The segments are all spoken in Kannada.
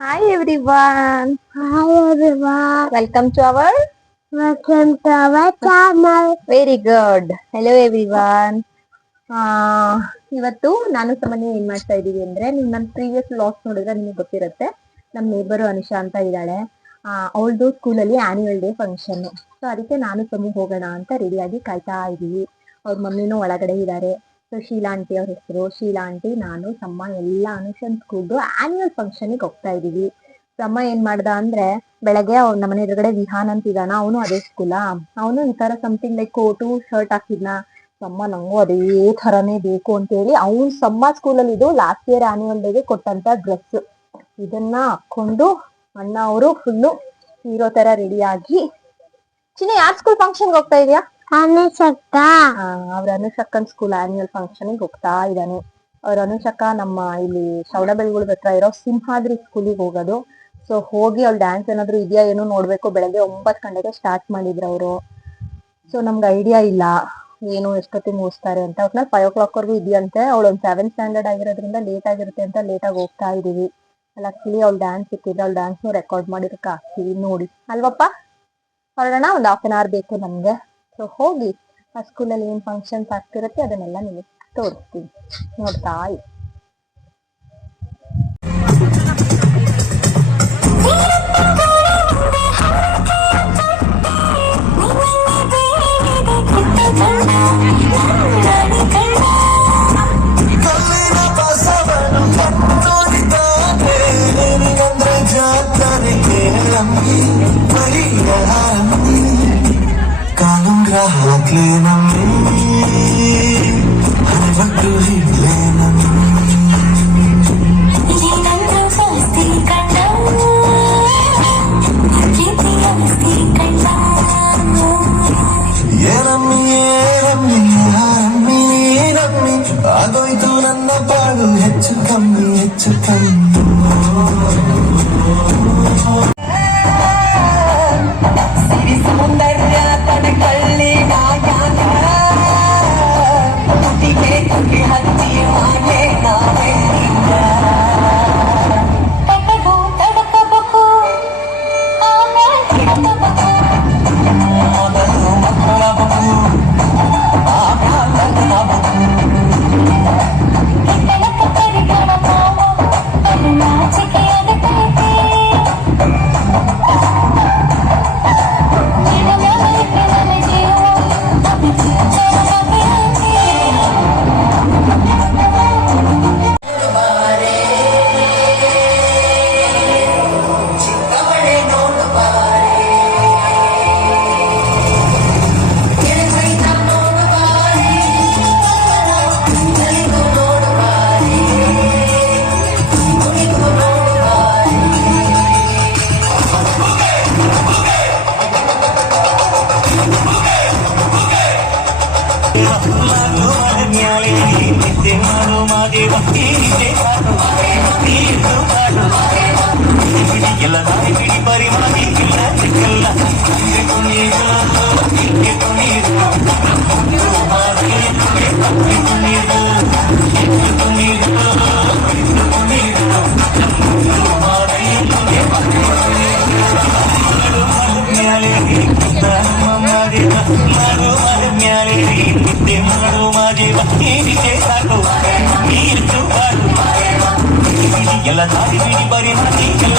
Hi everyone. Hi everyone. Welcome to our. Welcome to our channel. Very good. Hello everyone. ಇವತ್ತು ನಾನು ಸಾಮಾನ್ಯ ಏನ್ ಮಾಡ್ತಾ ಇದೀವಿ ಅಂದ್ರೆ ನೀವು ನನ್ನ ಪ್ರೀವಿಯಸ್ ವ್ಲಾಗ್ಸ್ ನೋಡಿದ್ರೆ ನಿಮಗೆ ಗೊತ್ತಿರುತ್ತೆ. ನಮ್ಮ ನೇಬರು ಅನುಷಾ ಅಂತ ಇದ್ದಾಳೆ. ಅವಳದು ಸ್ಕೂಲಲ್ಲಿ ಆನ್ಯುವಲ್ ಡೇ ಫಂಕ್ಷನ್. ಸೊ ಅದಕ್ಕೆ ನಾನು ಸಮೂಹ ಹೋಗೋಣ ಅಂತ ರೆಡಿಯಾಗಿ ಕಾಯ್ತಾ ಇದೀವಿ. ಅವ್ರ ಮಮ್ಮಿನೂ ಒಳಗಡೆ ಇದ್ದಾರೆ. ಸೊ ಶೀಲಾ ಆಂಟಿ ಅವ್ರ ಹೆಸರು. ಶೀಲಾ ಆಂಟಿ, ನಾನು, ತಮ್ಮ ಎಲ್ಲ ಅನುಷನ್ ಸ್ಕೂಲ್ದು ಆನ್ಯುವಲ್ ಫಂಕ್ಷನ್ಗೆ ಹೋಗ್ತಾ ಇದೀವಿ. ತಮ್ಮ ಏನ್ ಮಾಡ್ದ ಅಂದ್ರೆ ಬೆಳಗ್ಗೆ ನಮ್ಮನೆ ಎದುರುಗಡೆ ವಿಹಾನ್ ಅಂತ ಇದ್ದಾನ, ಅವನು ಅದೇ ಸ್ಕೂಲ. ಅವನು ಈ ತರ ಸಮಥಿಂಗ್ ಲೈಕ್ ಕೋಟು ಶರ್ಟ್ ಹಾಕಿದ್ನ. ಸಮ್ಮ ನಂಗೂ ಅದೇ ತರನೇ ಬೇಕು ಅಂತ ಹೇಳಿ ಅವ್ನು ಸಮ್ಮ ಸ್ಕೂಲಲ್ಲಿ ಇದು ಲಾಸ್ಟ್ ಇಯರ್ ಆನ್ಯುವಲ್ ಡೇಗೆ ಕೊಟ್ಟಂತ ಡ್ರೆಸ್ ಇದನ್ನ ಹಾಕೊಂಡು ಅಣ್ಣ ಅವರು ಫುಲ್ಲು ಹೀರೋ ತರ ರೆಡಿ ಆಗಿ. ಚಿನ್ನ ಯಾರ್ ಸ್ಕೂಲ್ ಫಂಕ್ಷನ್ಗೆ ಹೋಗ್ತಾ ಇದೀಯಾ? ಅನುಷಕ್ಕ. ಅವ್ರ ಅನುಷಕ್ಕನ್ ಸ್ಕೂಲ್ ಆನ್ಯುವಲ್ ಫಂಕ್ಷನ್ಗೆ ಹೋಗ್ತಾ ಇದ್ದಾನೆ. ಅವ್ರ ಅನುಷಕ್ಕ ನಮ್ಮ ಇಲ್ಲಿ ಶೌಡಬೆಳಗೊಳದ ಹತ್ರ ಇರೋ ಸಿಂಹಾದ್ರಿ ಸ್ಕೂಲಿಗೆ ಹೋಗೋದು. ಸೊ ಹೋಗಿ ಅವ್ಳು ಡ್ಯಾನ್ಸ್ ಏನಾದ್ರು ಇದೆಯಾ ಏನೋ ನೋಡ್ಬೇಕು. ಬೆಳಗ್ಗೆ 9 ಗಂಟೆಗೆ ಸ್ಟಾರ್ಟ್ ಮಾಡಿದ್ರು ಅವರು. ಸೊ ನಮ್ಗೆ ಐಡಿಯಾ ಇಲ್ಲ ಏನು ಎಷ್ಟೊತ್ತಿಗೆ ಮುಗಿಸ್ತಾರೆ ಅಂತ. ಒಟ್ನಲ್ಲಿ 5 o'clock ವರ್ಗೂ ಇದೆಯಂತೆ. ಅವಳು ಒಂದು 7th ಸ್ಟ್ಯಾಂಡರ್ಡ್ ಆಗಿರೋದ್ರಿಂದ ಲೇಟ್ ಆಗಿರುತ್ತೆ ಅಂತ ಲೇಟಾಗಿ ಹೋಗ್ತಾ ಇದೀವಿ. ಲಕ್ಕಿಲಿ ಅವ್ಳು ಡ್ಯಾನ್ಸ್ ಸಿಕ್ಕಿದ್ರೆ ಅವ್ಳು ಡ್ಯಾನ್ಸ್ನು ರೆಕಾರ್ಡ್ ಮಾಡಿದಕ್ಕೆ ಹಾಕ್ತೀವಿ ನೋಡಿ ಅಲ್ವಪ್ಪ. ಹೊರಡೋಣ, ಒಂದು 1/2 hour ಬೇಕು ನಮ್ಗೆ. ಸೊ ಹೋಗಿ ಆ ಸ್ಕೂಲಲ್ಲಿ ಏನ್ ಫಂಕ್ಷನ್ಸ್ ಆಗ್ತಿರುತ್ತೆ ಅದನ್ನೆಲ್ಲ ನಿಮಗೆ ತೋರಿಸ್ತೀವಿ, ನೋಡ್ತಾ ಇರಿ. ಆಗೋಯ್ತು ನನ್ನ ಬಾಳು ಹೆಚ್ಚು ಕಮ್ಮಿ ಹೆಚ್ಚು ಕಮ್ಮಿ. ಸಿರಿ ಸೌಂದರ್ಯ ತಡಕಳ್ಳಿ ಕುಟಿಗೆ ಕುಟಿ ಹಚ್ಚಿ ಹಾಗೆ ನಾವೇ ತಡಕಬೇಕು ಮೊದಲು ಮಕ್ಕಳಬೇಕು ಎಲ್ಲ ದಾರಿ ಬಿಡಿ ಪರಿಮಾಣಿ ಇಲ್ಲ ಸಿಕ್ಕಲ್ಲ ಎಲ್ಲ ದಾರಿ ಬಿಡಿ ಬರಿ ಮಾಡಿ ಎಲ್ಲ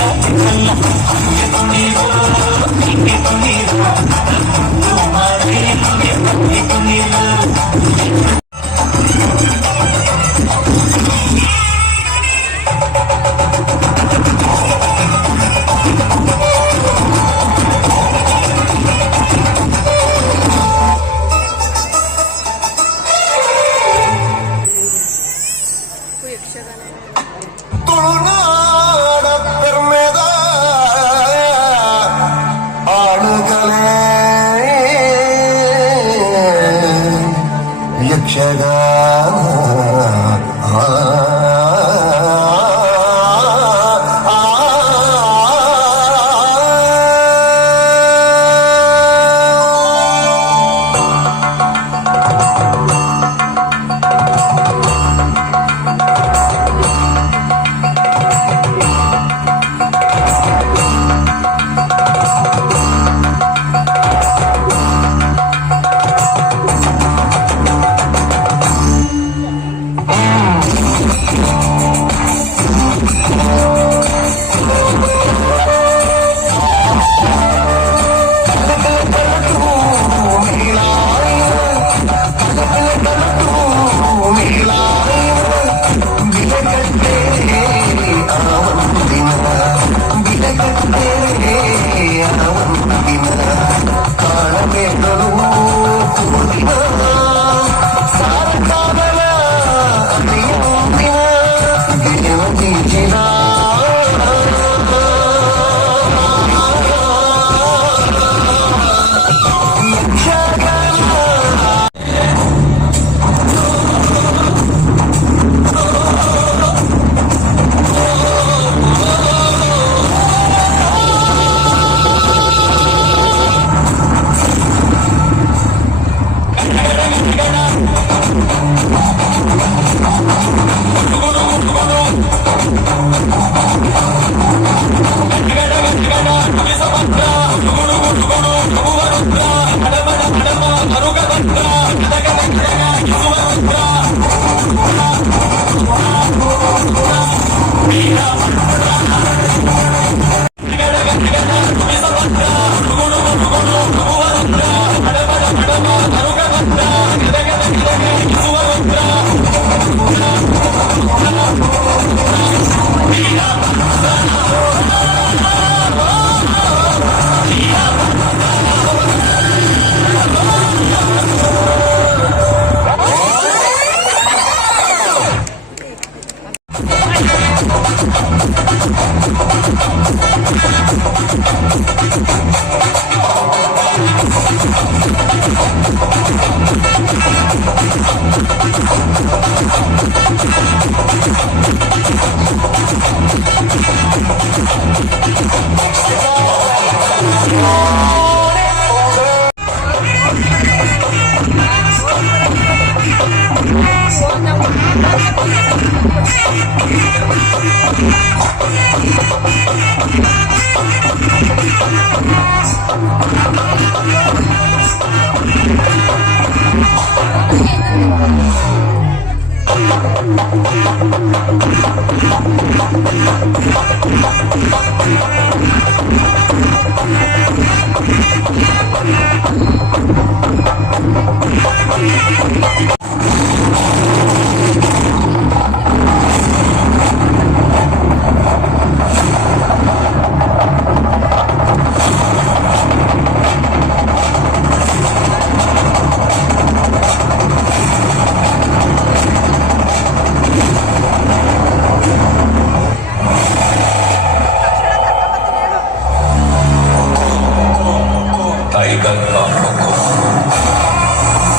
टाइगर का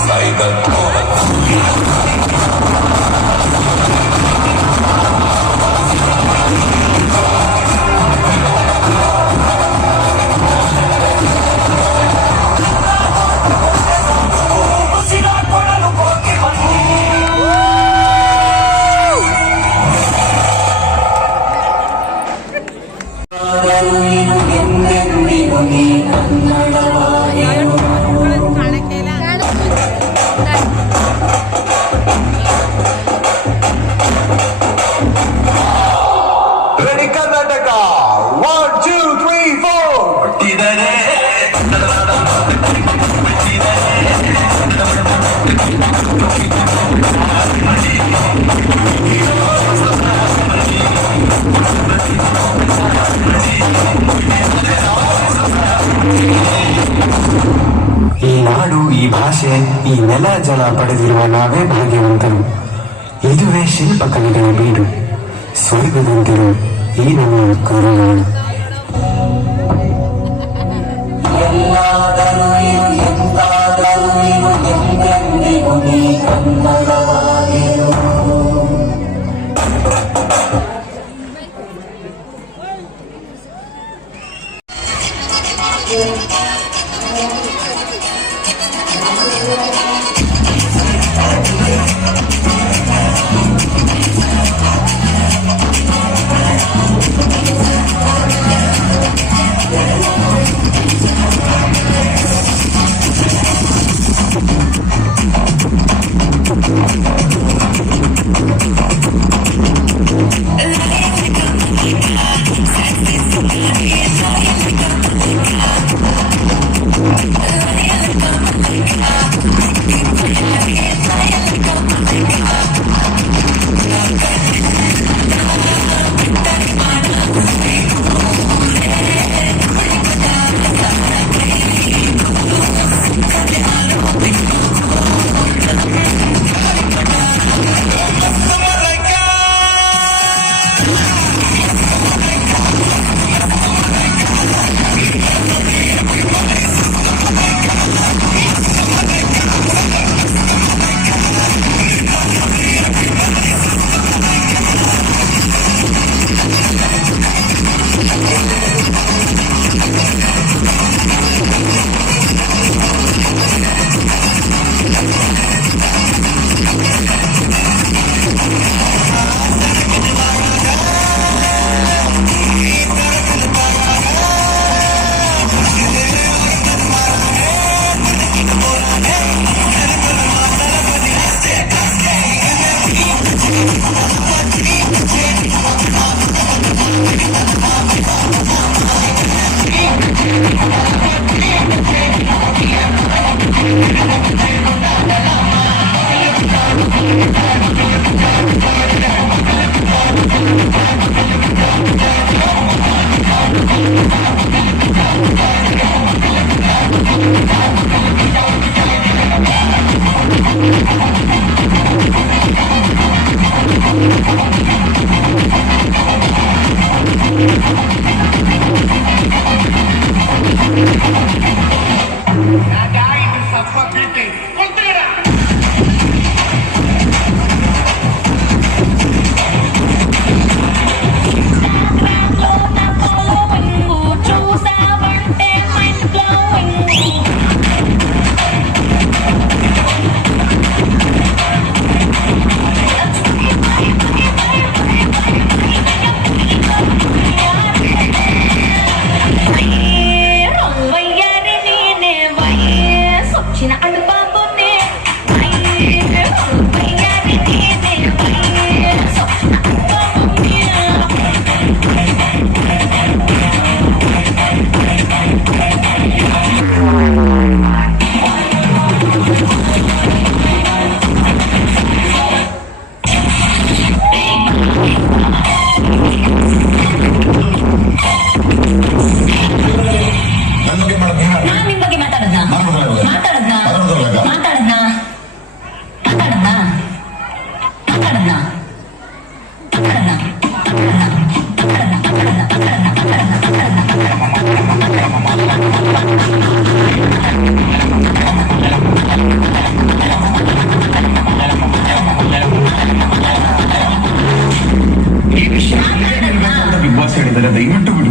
टाइगर Ready Karnataka 1 2 3 4 ಈ ನಾಡು, ಈ ಭಾಷೆ, ಈ ನೆಲ ಜಲ ಪಡೆದಿರುವ ನಾವೇ ಭಾಗ್ಯವಂತರು. ಇದುವೇ ಶಿಲ್ಪಕಲೆಗಳ ಬೀಡು, ಸ್ವರ್ಗದಂತಿರು ಈ ನಮ್ಮ ಕರುನಾಡು.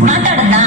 ಮಾತಾಡೋದಾ?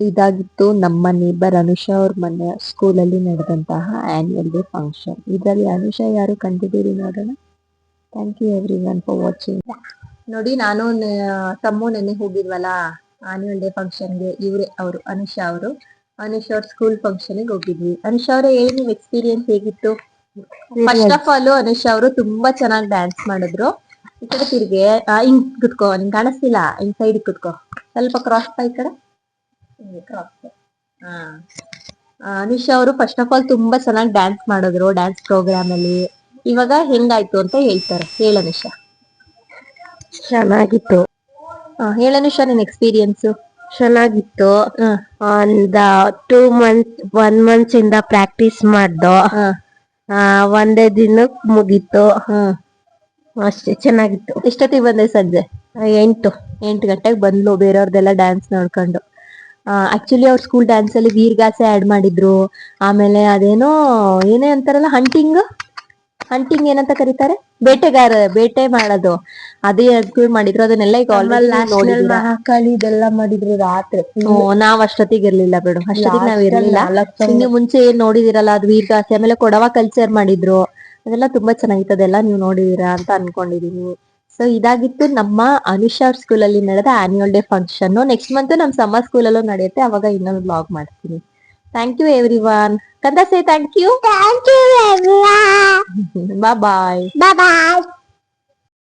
ಇದಾಗಿತ್ತು ನಮ್ಮ ನೇಬರ್ ಅನುಷಾ ಅವ್ರ ಮನೆ ಸ್ಕೂಲಲ್ಲಿ ನಡೆದಂತಹ ಆನ್ಯುವಲ್ ಡೇ ಫಂಕ್ಷನ್. ಇದರಲ್ಲಿ ಅನುಷಾ ಯಾರು ಕಂಡಿದ್ದೀರಿ ನೋಡೋಣ. Thank you everyone for watching. ನೋಡಿ, ನಾನು ತಮ್ಮು ನೆನ್ನೆ ಹೋಗಿದ್ವಲ್ಲ ಆನ್ಯುವಲ್ ಡೇ ಫಂಕ್ಷನ್ಗೆ. ಇವರೇ ಅವರು ಅನುಷಾ ಅವರು. ಅನುಷಾ ಅವ್ರ ಸ್ಕೂಲ್ ಫಂಕ್ಷನ್ಗೆ ಹೋಗಿದ್ವಿ. ಅನುಷಾ ಅವರೇ ಹೇಳಿ, ನಿಮ್ ಎಕ್ಸ್ಪೀರಿಯನ್ಸ್ ಹೇಗಿತ್ತು? ಫಸ್ಟ್ ಆಫ್ ಆಲ್ ಅನುಷಾ ಅವರು ತುಂಬಾ ಚೆನ್ನಾಗಿ ಡ್ಯಾನ್ಸ್ ಮಾಡಿದ್ರು. ಈ ಕಡೆ ತಿರ್ಗೆ ಹಿಂಗ್ ಕುತ್ಕೋ, ನಿಂಗೆ ಕಾಣಿಸ್ತಿಲ್ಲ, ಹಿಂಗ್ ಸೈಡ್ ಕುತ್ಕೋ, ಸ್ವಲ್ಪ ಕ್ರಾಸ್ ಈ ಕಡೆ ಕ್ರಾಸ್. ಅನುಷಾ ಅವರು ಫಸ್ಟ್ ಆಫ್ ಆಲ್ ತುಂಬಾ ಚೆನ್ನಾಗಿ ಡ್ಯಾನ್ಸ್ ಮಾಡಿದ್ರು ಡ್ಯಾನ್ಸ್ ಪ್ರೋಗ್ರಾಮ್ ಅಲ್ಲಿ. ಇವಾಗ ಹೆಂಗಾಯ್ತು ಅಂತ ಹೇಳ್ತಾರೆ. ಹೇಳ ಅನುಷಾ. ಚೆನ್ನಾಗಿತ್ತು. ಹೇಳನುಷಾ, ನಿನ್ ಎಕ್ಸ್ಪೀರಿಯನ್ಸ್? ಚೆನ್ನಾಗಿತ್ತು. ಒಂದು 2 months 1 month ಇಂದ ಪ್ರಾಕ್ಟೀಸ್ ಮಾಡ್ದೋ. ಒಂದೇ ದಿನಕ್ಕೆ ಮುಗೀತು. ಅಷ್ಟೇ ಚೆನ್ನಾಗಿತ್ತು. ಎಷ್ಟೊತ್ತಿಗೆ ಬಂದೆ ಸಂಜೆ? 8. 8 ಗಂಟೆಗೆ ಬಂದ್ಲು ಬೇರೆಯವ್ರದೆಲ್ಲ ಡ್ಯಾನ್ಸ್ ನೋಡ್ಕೊಂಡು. ಆಕ್ಚುಲಿ ಅವ್ರ ಸ್ಕೂಲ್ ಡ್ಯಾನ್ಸ್ ಅಲ್ಲಿ ವೀರ್ಗಾಸೆ ಆಡ್ ಮಾಡಿದ್ರು, ಆಮೇಲೆ ಅದೇನೋ ಏನೇ ಅಂತಾರಲ್ಲ ಹಂಟಿಂಗ್ ಏನಂತ ಕರೀತಾರೆ, ಬೇಟೆ ಮಾಡೋದು, ಅದೇ ಇನ್ಕ್ಲೂಡ್ ಮಾಡಿದ್ರು. ಅದನ್ನೆಲ್ಲ ಈಗ ನ್ಯಾಷನಲ್ ಮಹಾಕಾಳಿ ಇದೆಲ್ಲ ಮಾಡಿದ್ರು ರಾತ್ರಿ. ನಾವ್ ಅಷ್ಟೊತ್ತಿಗೆ ಇರ್ಲಿಲ್ಲ ಬಿಡು, ಅಷ್ಟೊತ್ತಿಗೆ ನಾವ್ ಇರ್ಲಿಲ್ಲ. ನೀವು ಮುಂಚೆ ಏನ್ ನೋಡಿದಿರಲ್ಲ ಅದು ವೀರ್ಗಾಸೆ, ಆಮೇಲೆ ಕೊಡವ ಕಲ್ಚರ್ ಮಾಡಿದ್ರು, ಅದೆಲ್ಲ ತುಂಬಾ ಚೆನ್ನಾಗಿತ್ತು. ಅದೆಲ್ಲ ನೀವು ನೋಡಿದೀರಾ ಅಂತ ಅನ್ಕೊಂಡಿದೀನಿ. ಸೊ ಇದಾಗಿತ್ತು ನಮ್ಮ ಅನುಷಾ ಅವ್ರ ಸ್ಕೂಲ್ ಅಲ್ಲಿ ನಡೆದ annual day function. Next month ನಮ್ ಸಮ್ಮರ್ ಸ್ಕೂಲ್ ಅಲ್ಲೂ ನಡೆಯುತ್ತೆ, ಅವಾಗ ಇನ್ನೊಂದು ಬ್ಲಾಗ್ ಮಾಡ್ತೀನಿ. Thank you everyone. ಕಂದ say thank you. Thank you everyone. Bye. Bye bye.